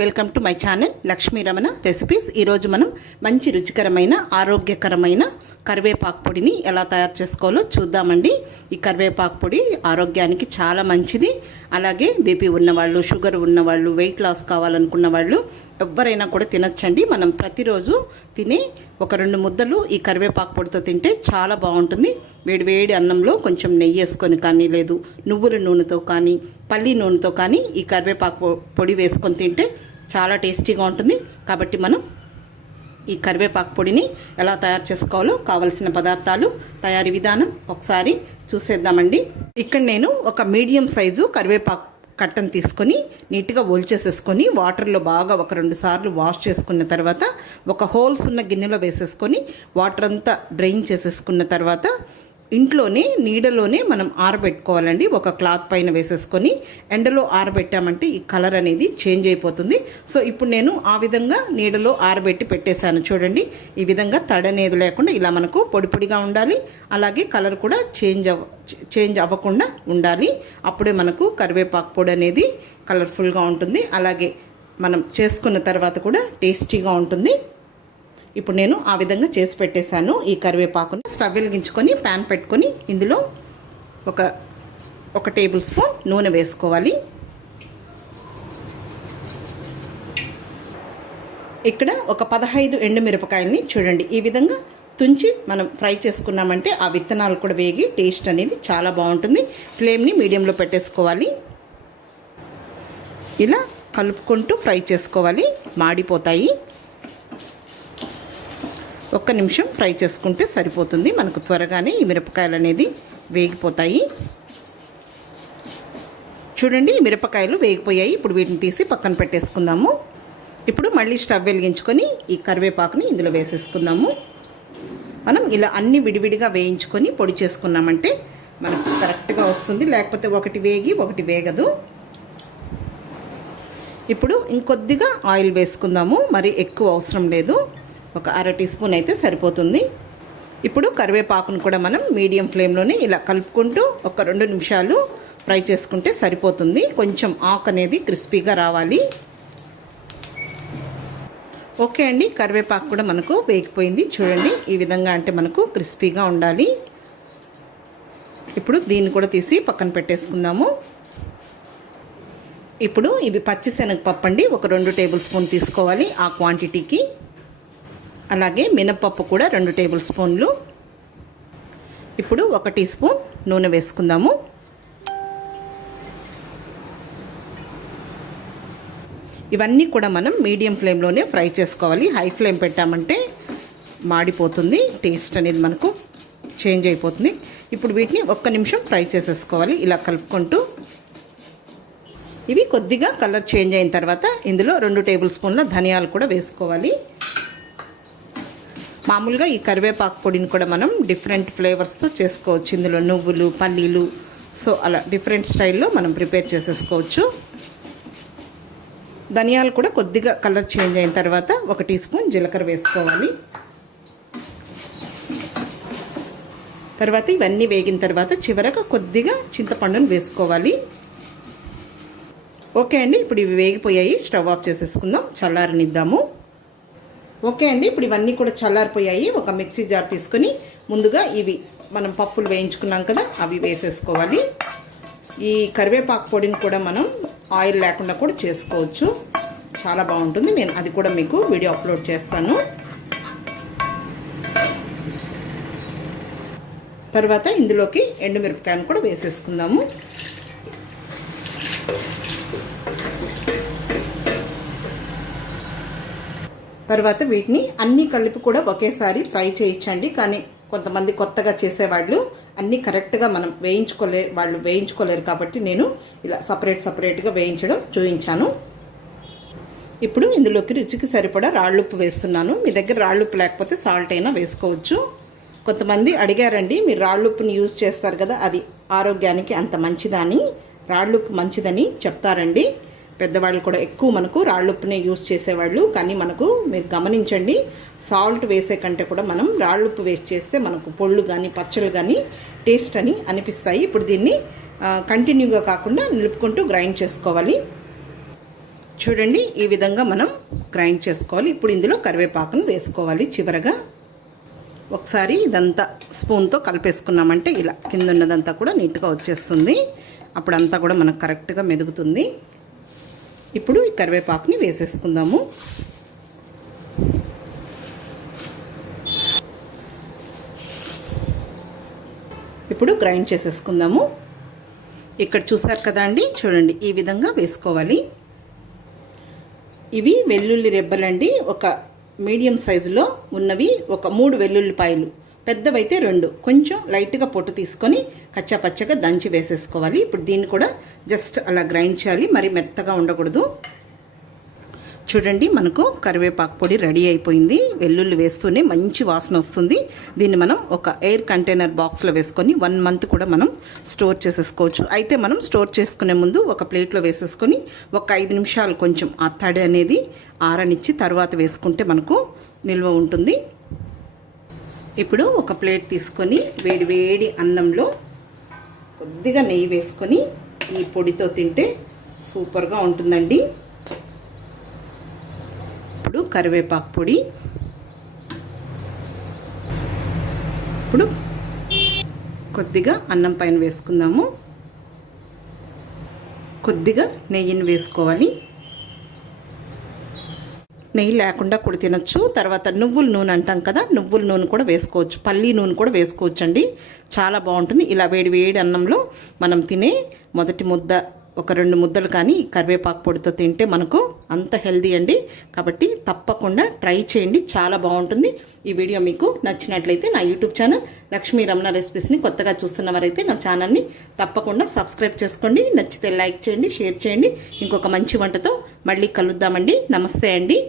Welcome to my channel Lakshmi Ramana recipes. ఈరోజు మనం మంచి రుచికరమైన ఆరోగ్యకరమైన కరివేపాకు పొడిని ఎలా తయారు చేసుకోవాలో చూద్దామండి. ఈ కరివేపాకు పొడి ఆరోగ్యానికి చాలా మంచిది. అలాగే బీపీ ఉన్నవాళ్ళు, షుగర్ ఉన్నవాళ్ళు, వెయిట్ లాస్ కావాలనుకున్న వాళ్ళు ఎవరైనా కూడా తినచ్చండి. మనం ప్రతిరోజు తినే ఒక 2 ముద్దలు ఈ కరివేపాకు పొడితో తింటే చాలా బాగుంటుంది. వేడి అన్నంలో కొంచెం నెయ్యి వేసుకొని కానీ, లేదు నువ్వుల నూనెతో కానీ, పల్లి నూనెతో కానీ ఈ కరివేపాకు పొడి వేసుకొని తింటే చాలా టేస్టీగా ఉంటుంది. కాబట్టి మనం ఈ కరివేపాకు పొడిని ఎలా తయారు చేసుకోవాలో కావలసిన పదార్థాలు, తయారీ విధానం ఒకసారి చూసేద్దామండి. ఇక్కడ నేను ఒక మీడియం సైజు కరివేపాకు కట్టను తీసుకొని నీట్గా ఒలిచేసేసుకొని వాటర్లో బాగా ఒక 2 సార్లు వాష్ చేసుకున్న తర్వాత ఒక హోల్స్ ఉన్న గిన్నెలో వేసేసుకొని వాటర్ అంతా డ్రైన్ చేసేసుకున్న తర్వాత ఇంట్లోనే నీడలోనే మనం ఆరబెట్టుకోవాలండి. ఒక క్లాత్ పైన వేసేసుకొని ఎండలో ఆరబెట్టామంటే ఈ కలర్ అనేది చేంజ్ అయిపోతుంది. సో ఇప్పుడు నేను ఆ విధంగా నీడలో ఆరబెట్టి పెట్టేశాను. చూడండి, ఈ విధంగా తడి అనేది లేకుండా ఇలా మనకు పొడి పొడిగా ఉండాలి. అలాగే కలర్ కూడా చేంజ్ అవ్వకుండా ఉండాలి. అప్పుడే మనకు కరివేపాకు పొడి అనేది కలర్ఫుల్గా ఉంటుంది. అలాగే మనం చేసుకున్న తర్వాత కూడా టేస్టీగా ఉంటుంది. ఇప్పుడు నేను ఆ విధంగా చేసి పెట్టేశాను. ఈ కరివేపాకుని స్టవ్ వెలిగించుకొని ప్యాన్ పెట్టుకొని ఇందులో ఒక టేబుల్ స్పూన్ నూనె వేసుకోవాలి. ఇక్కడ ఒక 15 ఎండుమిరపకాయలని చూడండి ఈ విధంగా తుంచి మనం ఫ్రై చేసుకున్నామంటే ఆ విత్తనాలు కూడా వేగి టేస్ట్ అనేది చాలా బాగుంటుంది. ఫ్లేమ్ని మీడియంలో పెట్టేసుకోవాలి. ఇలా కలుపుకుంటూ ఫ్రై చేసుకోవాలి, మాడిపోతాయి. 1 నిమిషం ఫ్రై చేసుకుంటే సరిపోతుంది. మనకు త్వరగానే ఈ మిరపకాయలు అనేది వేగిపోతాయి. చూడండి, ఈ మిరపకాయలు వేగిపోయాయి. ఇప్పుడు వీటిని తీసి పక్కన పెట్టేసుకుందాము. ఇప్పుడు మళ్ళీ స్టవ్ వెలిగించుకొని ఈ కరివేపాకుని ఇందులో వేసేసుకుందాము. మనం ఇలా అన్ని విడివిడిగా వేయించుకొని పొడి చేసుకున్నామంటే మనకు కరెక్ట్గా వస్తుంది. లేకపోతే ఒకటి వేగి ఒకటి వేగదు. ఇప్పుడు ఇంకొద్దిగా ఆయిల్ వేసుకుందాము. మరి ఎక్కువ అవసరం లేదు, ఒక 1/2 టీ స్పూన్ అయితే సరిపోతుంది. ఇప్పుడు కరివేపాకును కూడా మనం మీడియం ఫ్లేమ్లోనే ఇలా కలుపుకుంటూ ఒక 2 నిమిషాలు ఫ్రై చేసుకుంటే సరిపోతుంది. కొంచెం ఆకు అనేది క్రిస్పీగా రావాలి. ఓకే అండి, కరివేపాకు కూడా మనకు వేగిపోయింది. చూడండి, ఈ విధంగా అంటే మనకు క్రిస్పీగా ఉండాలి. ఇప్పుడు దీన్ని కూడా తీసి పక్కన పెట్టేసుకుందాము. ఇప్పుడు ఇవి పచ్చిశనగపప్పు అండి. ఒక 2 టేబుల్ స్పూన్ తీసుకోవాలి ఆ క్వాంటిటీకి. అలాగే మినపప్పు కూడా 2 టేబుల్ స్పూన్లు. ఇప్పుడు 1 టీ స్పూన్ నూనె వేసుకుందాము. ఇవన్నీ కూడా మనం మీడియం ఫ్లేమ్లోనే ఫ్రై చేసుకోవాలి. హై ఫ్లేమ్ పెట్టామంటే మాడిపోతుంది, టేస్ట్ అనేది మనకు చేంజ్ అయిపోతుంది. ఇప్పుడు వీటిని 1 నిమిషం ఫ్రై చేసేసుకోవాలి ఇలా కలుపుకుంటూ. ఇవి కొద్దిగా కలర్ చేంజ్ అయిన తర్వాత ఇందులో 2 టేబుల్ స్పూన్ల ధనియాలు కూడా వేసుకోవాలి. మామూలుగా ఈ కరివేపాకు పొడిని కూడా మనం డిఫరెంట్ ఫ్లేవర్స్తో చేసుకోవచ్చు. ఇందులో నువ్వులు, పల్లీలు, సో అలా డిఫరెంట్ స్టైల్లో మనం ప్రిపేర్ చేసేసుకోవచ్చు. ధనియాలు కూడా కొద్దిగా కలర్ చేంజ్ అయిన తర్వాత 1 టీ స్పూన్ జీలకర్ర వేసుకోవాలి. తర్వాత ఇవన్నీ వేగిన తర్వాత చివరగా కొద్దిగా చింతపండును వేసుకోవాలి. ఓకే అండి, ఇప్పుడు ఇవి వేగిపోయాయి. స్టవ్ ఆఫ్ చేసేసుకుందాం, చల్లారనిద్దాము. ఓకే అండి, ఇప్పుడు ఇవన్నీ కూడా చల్లారిపోయాయి. ఒక మిక్సీ జార్ తీసుకొని ముందుగా ఇవి మనం పప్పులు వేయించుకున్నాం కదా, అవి వేసేసుకోవాలి. ఈ కరివేపాకు పొడిని కూడా మనం ఆయిల్ లేకుండా కూడా చేసుకోవచ్చు, చాలా బాగుంటుంది. నేను అది కూడా మీకు వీడియో అప్లోడ్ చేస్తాను. తర్వాత ఇందులోకి ఎండుమిరపకాయను కూడా వేసేసుకుందాము. తర్వాత వీటిని అన్నీ కలిపి కూడా ఒకేసారి ఫ్రై చేయించండి. కానీ కొంతమంది కొత్తగా చేసేవాళ్ళు అన్నీ కరెక్ట్గా మనం వేయించుకోలేరు కాబట్టి నేను ఇలా సపరేట్గా వేయించడం చూపించాను. ఇప్పుడు ఇందులోకి రుచికి సరిపడా రాళ్ళుప్పు వేస్తున్నాను. మీ దగ్గర రాళ్ళుప్పు లేకపోతే సాల్ట్ అయినా వేసుకోవచ్చు. కొంతమంది అడిగారండి, మీరు రాళ్ళుప్పుని యూజ్ చేస్తారు కదా, అది ఆరోగ్యానికి అంత మంచిదని, రాళ్ళుప్పు మంచిదని చెప్తారండి. పెద్దవాళ్ళు కూడా ఎక్కువ మనకు రాళ్ళుప్పునే యూజ్ చేసేవాళ్ళు. కానీ మనకు మీరు గమనించండి, సాల్ట్ వేసే కంటే కూడా మనం రాళ్ళుప్పు వేసి చేస్తే మనకు పొళ్ళు కానీ పచ్చళ్ళు కానీ టేస్ట్ అని అనిపిస్తాయి. ఇప్పుడు దీన్ని కంటిన్యూగా కాకుండా నిలుపుకుంటూ గ్రైండ్ చేసుకోవాలి. చూడండి ఈ విధంగా మనం గ్రైండ్ చేసుకోవాలి. ఇప్పుడు ఇందులో కరివేపాకును వేసుకోవాలి. చివరగా ఒకసారి ఇదంతా స్పూన్తో కలిపేసుకున్నామంటే ఇలా కింద ఉన్నదంతా కూడా నీట్గా వచ్చేస్తుంది. అప్పుడంతా కూడా మనకు కరెక్ట్గా మెదుగుతుంది. ఇప్పుడు ఈ కరివేపాకుని వేసేసుకుందాము. ఇప్పుడు గ్రైండ్ చేసేసుకుందాము. ఇక్కడ చూసారు కదా అండి, చూడండి ఈ విధంగా వేసుకోవాలి. ఇవి వెల్లుల్లి రెబ్బలండి. ఒక మీడియం సైజులో ఉన్నవి ఒక 3 వెల్లుల్లిపాయలు, పెద్దవైతే 2. కొంచెం లైట్గా పొట్టు తీసుకొని కచ్చాపచ్చగా దంచి వేసేసుకోవాలి. ఇప్పుడు దీన్ని కూడా జస్ట్ అలా గ్రైండ్ చేయాలి, మరి మెత్తగా ఉండకూడదు. చూడండి మనకు కరివేపాకు పొడి రెడీ అయిపోయింది. వెల్లుల్లి వేస్తూనే మంచి వాసన వస్తుంది. దీన్ని మనం ఒక ఎయిర్ కంటైనర్ బాక్స్లో వేసుకొని 1 మంత్ కూడా మనం స్టోర్ చేసేసుకోవచ్చు. అయితే మనం స్టోర్ చేసుకునే ముందు ఒక ప్లేట్లో వేసేసుకొని ఒక 5 నిమిషాలు కొంచెం ఆ తడి అనేది ఆరనిచ్చి తర్వాత వేసుకుంటే మనకు నిల్వ ఉంటుంది. ఇప్పుడు ఒక ప్లేట్ తీసుకొని వేడి అన్నంలో కొద్దిగా నెయ్యి వేసుకొని ఈ పొడితో తింటే సూపర్గా ఉంటుందండి. ఇప్పుడు కరివేపాకు పొడి, ఇప్పుడు కొద్దిగా అన్నం పైన వేసుకుందాము. కొద్దిగా నెయ్యిని వేసుకోవాలి. నెయ్యి లేకుండా కూడా తినచ్చు. తర్వాత నువ్వుల నూనె అంటాం కదా, నువ్వుల నూనె కూడా వేసుకోవచ్చు, పల్లి నూనె కూడా వేసుకోవచ్చు అండి. చాలా బాగుంటుంది. ఇలా వేడి అన్నంలో మనం తినే మొదటి ముద్ద ఒక 2 ముద్దలు కానీ కరివేపాకు పొడితో తింటే మనకు అంత హెల్దీ అండి. కాబట్టి తప్పకుండా ట్రై చేయండి, చాలా బాగుంటుంది. ఈ వీడియో మీకు నచ్చినట్లయితే నా యూట్యూబ్ ఛానల్ లక్ష్మీ రమణ రెసిపీస్ని కొత్తగా చూస్తున్నవారైతే నా ఛానల్ని తప్పకుండా సబ్స్క్రైబ్ చేసుకోండి. నచ్చితే లైక్ చేయండి, షేర్ చేయండి. ఇంకొక మంచి వంటతో మళ్ళీ కలుద్దామండి. నమస్తే అండి.